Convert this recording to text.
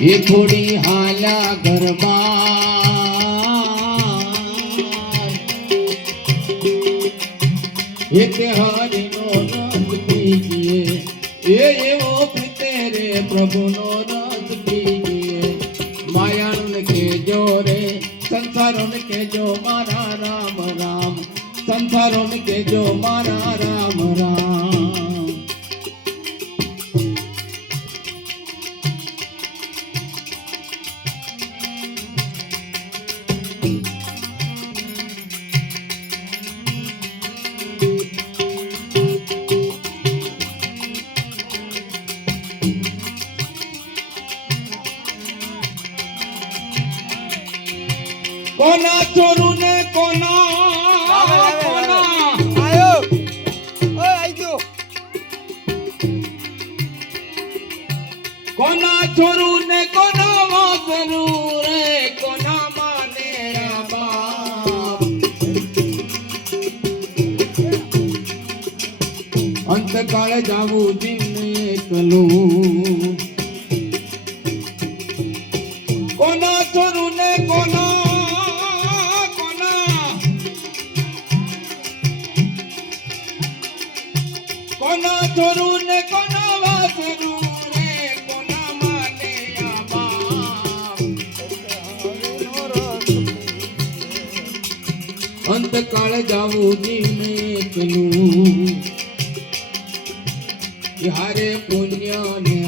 એ થોડી હાલા ઘરમાં એ તે હરિનો રસ પીજીએ એ એવો પ્રીતે રે પ્રભુનો રસ પીજીએ માયાનું કેજો રે સંસારોન કેજો મારા રામ રામ સંસારોન કેજો મારા રામ રામ કોના ચોરું ને કોના આયો ઓય આજો કોના ચોરું ને કોના વાસરું રે કોના માને બાપ અંતકાળ જાવું જીને એકલું કોના ચોરું ને કોના કોના ચોરું ને કોના વાસરું રે કોના માને બાપ અંતકાળ જાવું જીને એકલું હારે પુણ્ય ને